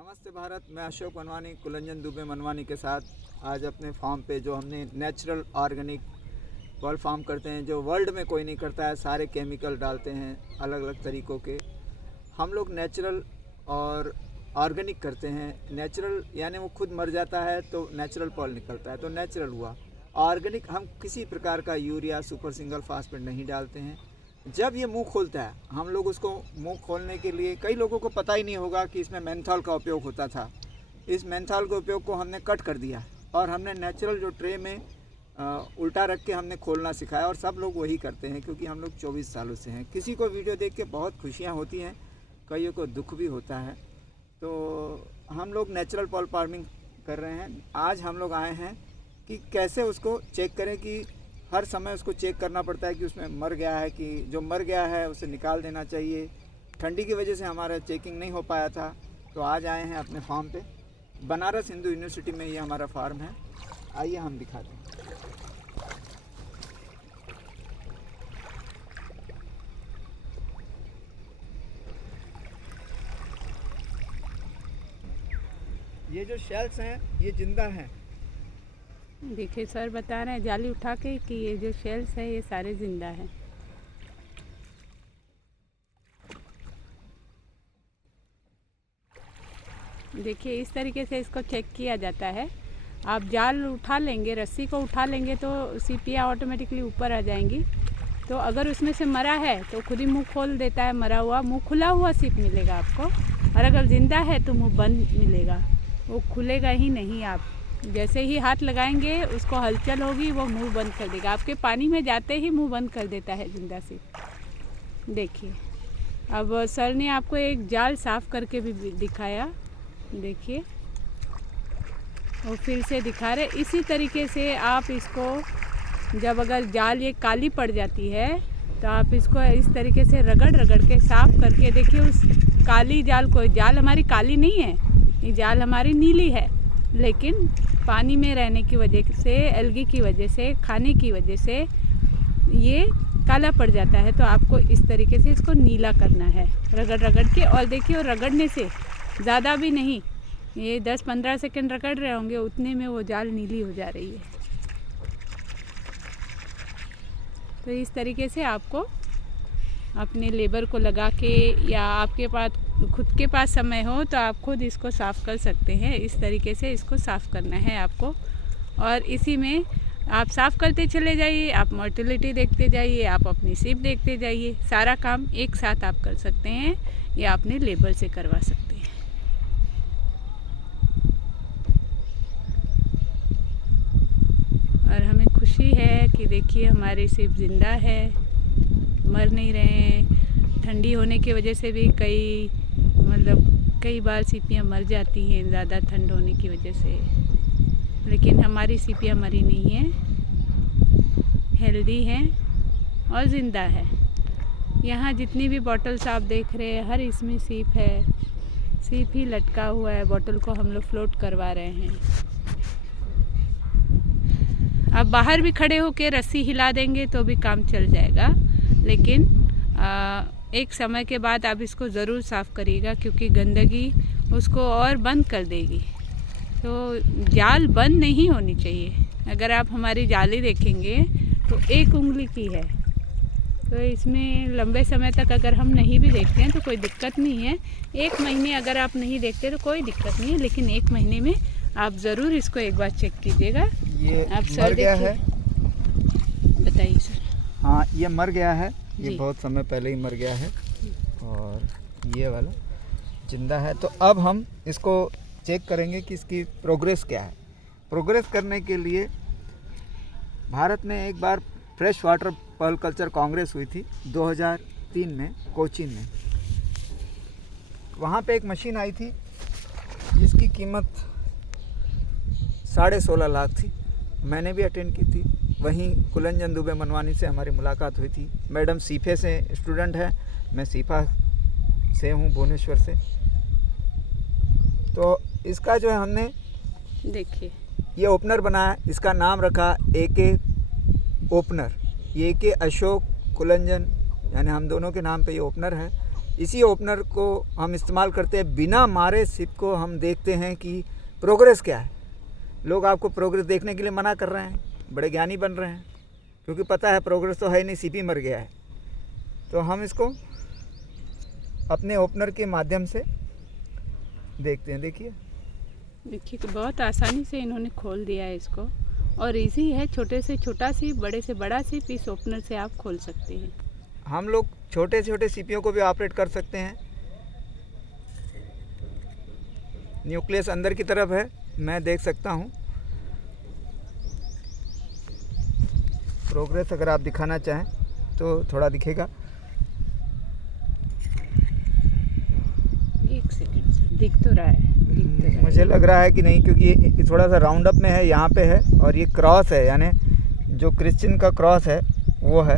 नमस्ते भारत, मैं अशोक मनवानी कुलंजन दुबे मनवानी के साथ आज अपने फार्म पे जो हमने नेचुरल ऑर्गेनिक बर्ड फार्म करते हैं, जो वर्ल्ड में कोई नहीं करता है। सारे केमिकल डालते हैं अलग अलग तरीक़ों के, हम लोग नेचुरल और ऑर्गेनिक करते हैं। नेचुरल यानी वो खुद मर जाता है तो नेचुरल पॉल निकलता है, तो नेचुरल हुआ। ऑर्गेनिक हम किसी प्रकार का यूरिया सुपर सिंगल फास्फेट नहीं डालते हैं। जब ये मुंह खोलता है, हम लोग उसको मुंह खोलने के लिए, कई लोगों को पता ही नहीं होगा कि इसमें मेंथॉल का उपयोग होता था। इस मेंथॉल के उपयोग को हमने कट कर दिया और हमने नेचुरल जो ट्रे में उल्टा रख के हमने खोलना सिखाया, और सब लोग वही करते हैं क्योंकि हम लोग 24 सालों से हैं। किसी को वीडियो देख के बहुत खुशियाँ होती हैं, कईयों को दुख भी होता है। तो हम लोग नेचुरल पॉल फार्मिंग कर रहे हैं। आज हम लोग आए हैं कि कैसे उसको चेक करें, कि हर समय उसको चेक करना पड़ता है कि उसमें मर गया है, कि जो मर गया है उसे निकाल देना चाहिए। ठंडी की वजह से हमारा चेकिंग नहीं हो पाया था, तो आज आए हैं अपने फार्म पे। बनारस हिंदू यूनिवर्सिटी में ये हमारा फार्म है। आइए हम दिखाते हैं। ये जो शेल्स हैं ये जिंदा हैं। देखिए सर बता रहे हैं जाली उठा के कि ये जो शेल्स है ये सारे जिंदा हैं। देखिए इस तरीके से इसको चेक किया जाता है। आप जाल उठा लेंगे, रस्सी को उठा लेंगे तो सीपियाँ ऑटोमेटिकली ऊपर आ जाएंगी। तो अगर उसमें से मरा है तो खुद ही मुंह खोल देता है, मरा हुआ मुंह खुला हुआ सीप मिलेगा आपको। और अगर ज़िंदा है तो मुंह बंद मिलेगा, वो खुलेगा ही नहीं। आप जैसे ही हाथ लगाएंगे उसको हलचल होगी, वो मुंह बंद कर देगा। आपके पानी में जाते ही मुंह बंद कर देता है जिंदा सीप। देखिए अब सर ने आपको एक जाल साफ़ करके भी दिखाया, देखिए वो फिर से दिखा रहे। इसी तरीके से आप इसको, जब अगर जाल ये काली पड़ जाती है तो आप इसको इस तरीके से रगड़ रगड़ के साफ़ करके देखिए उस काली जाल को। जाल हमारी काली नहीं है, ये जाल हमारी नीली है, लेकिन पानी में रहने की वजह से, एल्गी की वजह से, खाने की वजह से ये काला पड़ जाता है। तो आपको इस तरीके से इसको नीला करना है रगड़ रगड़ के। और देखिए और रगड़ने से ज़्यादा भी नहीं, ये 10-15 सेकंड रगड़ रहे होंगे, उतने में वो जाल नीली हो जा रही है। तो इस तरीके से आपको अपने लेबर को लगा के, या आपके पास खुद के पास समय हो तो आप खुद इसको साफ़ कर सकते हैं। इस तरीके से इसको साफ़ करना है आपको, और इसी में आप साफ़ करते चले जाइए, आप मोर्टेलिटी देखते जाइए, आप अपनी सीप देखते जाइए। सारा काम एक साथ आप कर सकते हैं या अपने लेबर से करवा सकते हैं। और हमें खुशी है कि देखिए हमारी सीप ज़िंदा है, मर नहीं रहे हैं। ठंडी होने की वजह से भी कई बार सीपियाँ मर जाती हैं ज़्यादा ठंड होने की वजह से, लेकिन हमारी सीपियाँ मरी नहीं हैं, हेल्दी हैं और ज़िंदा है। यहाँ जितनी भी बॉटल्स आप देख रहे हैं, हर इसमें सीप है, सीप ही लटका हुआ है। बॉटल को हम लोग फ्लोट करवा रहे हैं। आप बाहर भी खड़े होकर रस्सी हिला देंगे तो भी काम चल जाएगा, लेकिन एक समय के बाद आप इसको ज़रूर साफ़ करिएगा, क्योंकि गंदगी उसको और बंद कर देगी। तो जाल बंद नहीं होनी चाहिए। अगर आप हमारी जाली देखेंगे तो 1 उंगली की है, तो इसमें लंबे समय तक अगर हम नहीं भी देखते हैं तो कोई दिक्कत नहीं है। 1 महीने अगर आप नहीं देखते तो कोई दिक्कत नहीं है, लेकिन 1 महीने में आप ज़रूर इसको एक बार चेक कीजिएगा। ये आप मर सर गया है, बताइए सर। हाँ ये मर गया है, ये जी। बहुत समय पहले ही मर गया है, और ये वाला जिंदा है। तो अब हम इसको चेक करेंगे कि इसकी प्रोग्रेस क्या है। प्रोग्रेस करने के लिए भारत में एक बार fresh water pearl culture congress हुई थी 2003 में कोचीन में। वहाँ पे एक मशीन आई थी जिसकी कीमत 16.5 लाख थी। मैंने भी अटेंड की थी। वहीं कुलंजन दुबे मनवानी से हमारी मुलाकात हुई थी। मैडम सीफे से स्टूडेंट है, मैं सीफा से हूँ, भुवनेश्वर से। तो इसका जो है हमने देखिए ये ओपनर बनाया, इसका नाम रखा AK ओपनर। ये AK अशोक कुलंजन, यानी हम दोनों के नाम पे ये ओपनर है। इसी ओपनर को हम इस्तेमाल करते हैं। बिना मारे सिप को हम देखते हैं कि प्रोग्रेस क्या है। लोग आपको प्रोग्रेस देखने के लिए मना कर रहे हैं, बड़े ज्ञानी बन रहे हैं, क्योंकि पता है प्रोग्रेस तो है नहीं, सिप ही मर गया है। तो हम इसको अपने ओपनर के माध्यम से देखते हैं। देखिए तो बहुत आसानी से इन्होंने खोल दिया है इसको, और इजी है। छोटे से छोटा सिप, बड़े से बड़ा सिप इस ओपनर से आप खोल सकते हैं। हम लोग छोटे छोटे सीपियों को भी ऑपरेट कर सकते हैं। न्यूक्लियस अंदर की तरफ है, मैं देख सकता हूँ। प्रोग्रेस अगर आप दिखाना चाहें तो थोड़ा दिखेगा। एक सेकंड, दिख तो रहा है, मुझे लग रहा है कि नहीं, क्योंकि ये थोड़ा सा राउंड अप में है, यहाँ पे है, और ये क्रॉस है, यानी जो क्रिश्चियन का क्रॉस है वो है।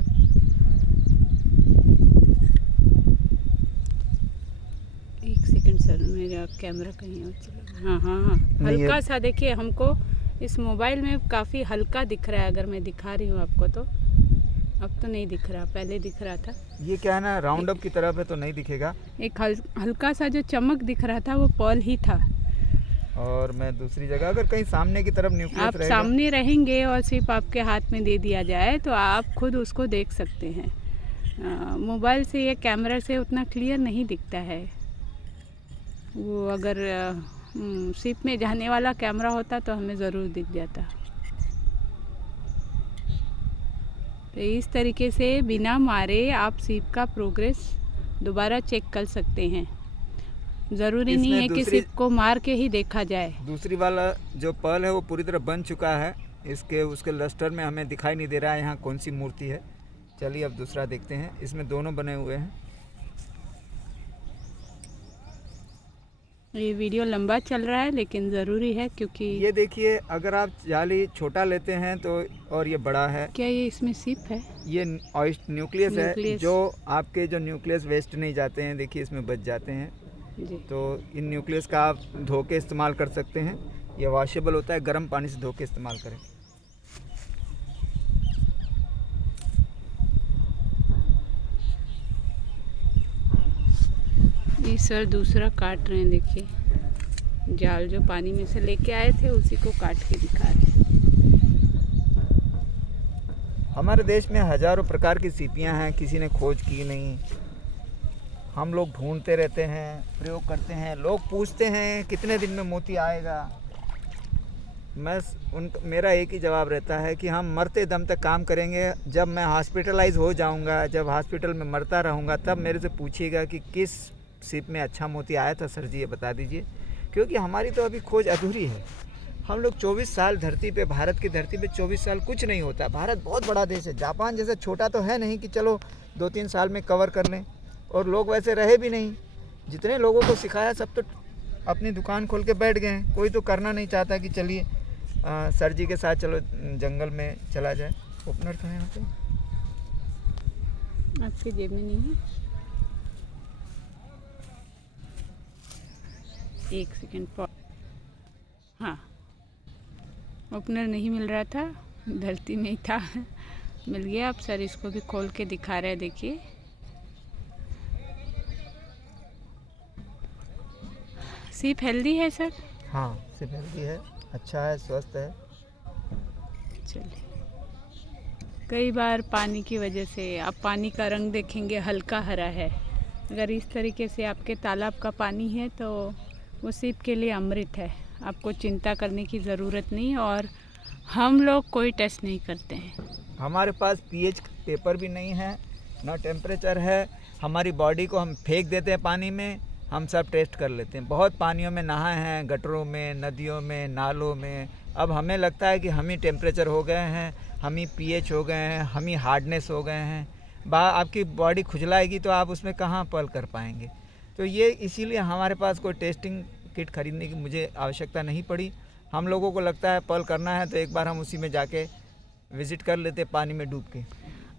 एक सेकंड सर, मेरा कैमरा कहीं और चला। हाँ, हल्का सा देखिए, हमको इस मोबाइल में काफ़ी हल्का दिख रहा है। अगर मैं दिखा रही हूँ आपको तो अब तो नहीं दिख रहा, पहले दिख रहा था। ये क्या है ना, राउंड अप की तरफ है तो नहीं दिखेगा। एक हल्का सा जो चमक दिख रहा था वो पर्ल ही था। और मैं दूसरी जगह, अगर कहीं सामने की तरफ न्यूक्लियस आप रहेगा, सामने रहेंगे और सिर्फ आपके हाथ में दे दिया जाए तो आप खुद उसको देख सकते हैं। मोबाइल से या कैमरा से उतना क्लियर नहीं दिखता है वो। अगर सिप में जाने वाला कैमरा होता तो हमें ज़रूर दिख जाता। तो इस तरीके से बिना मारे आप सिप का प्रोग्रेस दोबारा चेक कर सकते हैं। ज़रूरी नहीं है कि सिप को मार के ही देखा जाए। दूसरी वाला जो पर्ल है वो पूरी तरह बन चुका है। उसके लस्टर में हमें दिखाई नहीं दे रहा है यहाँ कौन सी मूर्ति है। चलिए अब दूसरा देखते हैं। इसमें दोनों बने हुए हैं। ये वीडियो लंबा चल रहा है लेकिन ज़रूरी है, क्योंकि ये देखिए, अगर आप जाली छोटा लेते हैं तो, और ये बड़ा है। क्या ये इसमें सिप है? ये न्यूक्लियस है, जो आपके जो न्यूक्लियस वेस्ट नहीं जाते हैं, देखिए इसमें बच जाते हैं जी। तो इन न्यूक्लियस का आप धो के इस्तेमाल कर सकते हैं। ये वॉशेबल होता है, गर्म पानी से धो के इस्तेमाल करें। ये सर दूसरा काट रहे हैं, देखिए जाल जो पानी में से लेके आए थे उसी को काट के दिखा रहे हैं। हमारे देश में हज़ारों प्रकार की सीपियां हैं, किसी ने खोज की नहीं। हम लोग ढूंढते रहते हैं, प्रयोग करते हैं। लोग पूछते हैं कितने दिन में मोती आएगा। मेरा एक ही जवाब रहता है कि हम मरते दम तक काम करेंगे। जब मैं हॉस्पिटलाइज हो जाऊंगा, जब हॉस्पिटल में मरता रहूंगा, तब मेरे से पूछिएगा कि किस सिप में अच्छा मोती आया था सर जी, ये बता दीजिए। क्योंकि हमारी तो अभी खोज अधूरी है। हम लोग 24 साल धरती पे, भारत की धरती पे 24 साल कुछ नहीं होता। भारत बहुत बड़ा देश है, जापान जैसे छोटा तो है नहीं कि चलो 2-3 साल में कवर कर लें। और लोग वैसे रहे भी नहीं। जितने लोगों को सिखाया सब तो अपनी दुकान खोल के बैठ गए हैं। कोई तो करना नहीं चाहता कि चलिए सर जी के साथ चलो जंगल में चला जाए। ओपनर तो है यहाँ पे, आपके जेब में नहीं है? एक सेकेंड। हाँ, ओपनर नहीं मिल रहा था, धरती में ही था, मिल गया। अब सर इसको भी खोल के दिखा रहे हैं, देखिए। सिप हेल्दी है सर? हाँ, सिप हेल्दी है, अच्छा है, स्वस्थ है। चलिए, कई बार पानी की वजह से आप पानी का रंग देखेंगे हल्का हरा है। अगर इस तरीके से आपके तालाब का पानी है तो वो सिप के लिए अमृत है। आपको चिंता करने की ज़रूरत नहीं, और हम लोग कोई टेस्ट नहीं करते हैं। हमारे पास पीएच पेपर भी नहीं है, ना टेम्परेचर है। हमारी बॉडी को हम फेंक देते हैं पानी में, हम सब टेस्ट कर लेते हैं। बहुत पानियों में नहाए हैं, गटरों में, नदियों में, नालों में। अब हमें लगता है कि हम ही टेम्परेचर हो गए हैं, हम ही पीएच हो गए हैं, हम ही हार्डनेस हो गए हैं। आपकी बॉडी खुजलाएगी तो आप उसमें कहाँ पर्ल कर पाएंगे। तो ये इसीलिए हमारे पास कोई टेस्टिंग किट खरीदने की मुझे आवश्यकता नहीं पड़ी। हम लोगों को लगता है पर्ल करना है तो एक बार हम उसी में जाके विज़िट कर लेते, पानी में डूब के।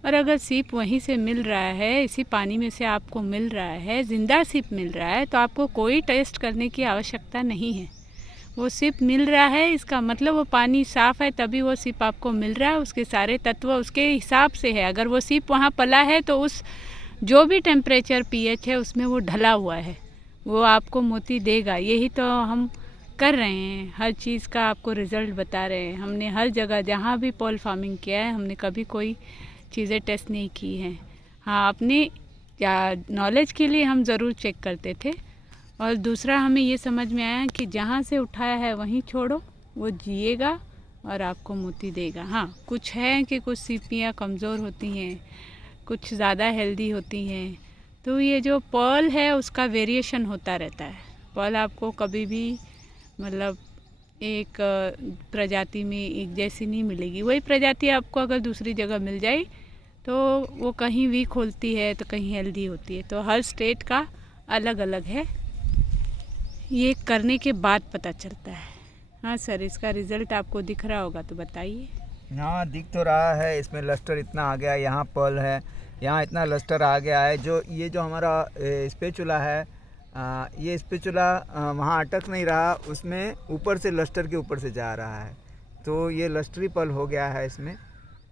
और अगर सिप वहीं से मिल रहा है, इसी पानी में से आपको मिल रहा है, ज़िंदा सिप मिल रहा है, तो आपको कोई टेस्ट करने की आवश्यकता नहीं है। वो सिप मिल रहा है, इसका मतलब वो पानी साफ़ है, तभी वो सिप आपको मिल रहा है। उसके सारे तत्व उसके हिसाब से है। अगर वो सिप वहाँ पला है तो उस जो भी टेम्परेचर pH है उसमें वो ढला हुआ है, वो आपको मोती देगा। यही तो हम कर रहे हैं, हर चीज़ का आपको रिज़ल्ट बता रहे हैं। हमने हर जगह जहाँ भी पॉल फार्मिंग किया है, हमने कभी कोई चीज़ें टेस्ट नहीं की हैं। हाँ, अपनी नॉलेज के लिए हम ज़रूर चेक करते थे। और दूसरा हमें ये समझ में आया कि जहाँ से उठाया है वहीं छोड़ो, वो जिएगा और आपको मोती देगा। हाँ, कुछ है कि कुछ सीपियाँ कमज़ोर होती हैं, कुछ ज़्यादा हेल्दी होती हैं, तो ये जो पर्ल है उसका वेरिएशन होता रहता है। पर्ल आपको कभी भी मतलब एक प्रजाति में एक जैसी नहीं मिलेगी। वही प्रजाति आपको अगर दूसरी जगह मिल जाए तो वो कहीं वीक होती है तो कहीं हेल्दी होती है, तो हर स्टेट का अलग अलग है, ये करने के बाद पता चलता है। हाँ सर, इसका रिज़ल्ट आपको दिख रहा होगा तो बताइए। हाँ, दिख तो रहा है, इसमें लस्टर इतना आ गया, यहाँ पर्ल है, यहाँ इतना लस्टर आ गया है। जो ये जो हमारा स्पेचुला है, ये स्पेचुला वहाँ अटक नहीं रहा, उसमें ऊपर से लस्टर के ऊपर से जा रहा है, तो ये लस्टरी पर्ल हो गया है इसमें।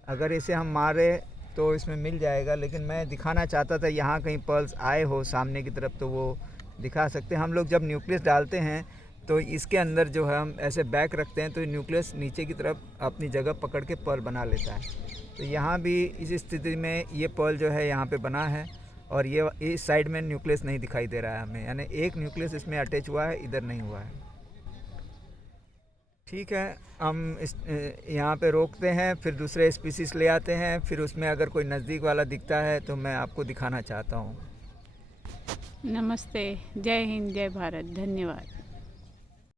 अगर इसे हम मारे तो इसमें मिल जाएगा, लेकिन मैं दिखाना चाहता था यहाँ कहीं पर्ल्स आए हो सामने की तरफ तो वो दिखा सकते हैं। हम लोग जब न्यूक्लियस डालते हैं तो इसके अंदर जो है हम ऐसे बैक रखते हैं तो न्यूक्लियस नीचे की तरफ अपनी जगह पकड़ के पर्ल बना लेता है। तो यहाँ भी इस स्थिति में ये पर्ल जो है यहाँ पे बना है, और ये इस साइड में न्यूक्लियस नहीं दिखाई दे रहा है हमें, यानी एक न्यूक्लियस इसमें अटैच हुआ है, इधर नहीं हुआ है। ठीक है, हम इस यहाँ पे रोकते हैं, फिर दूसरे स्पीसीज ले आते हैं, फिर उसमें अगर कोई नज़दीक वाला दिखता है तो मैं आपको दिखाना चाहता हूँ। नमस्ते, जय हिंद, जय भारत, धन्यवाद।